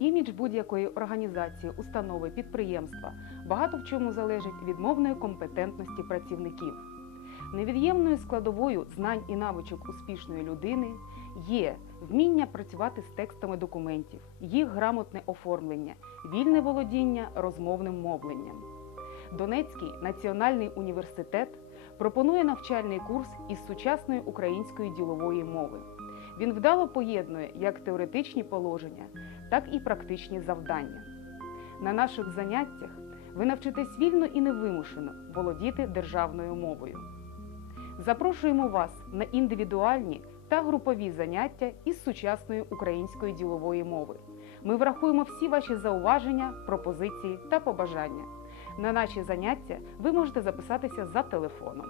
Імідж будь-якої організації, установи, підприємства багато в чому залежить від мовної компетентності працівників. Невід'ємною складовою знань і навичок успішної людини є вміння працювати з текстами документів, їх грамотне оформлення, вільне володіння розмовним мовленням. Донецький національний університет пропонує навчальний курс із сучасної української ділової мови. Він вдало поєднує як теоретичні положення, так і практичні завдання. На наших заняттях ви навчитесь вільно і невимушено володіти державною мовою. Запрошуємо вас на індивідуальні та групові заняття із сучасної української ділової мови. Ми врахуємо всі ваші зауваження, пропозиції та побажання. На наші заняття ви можете записатися за телефоном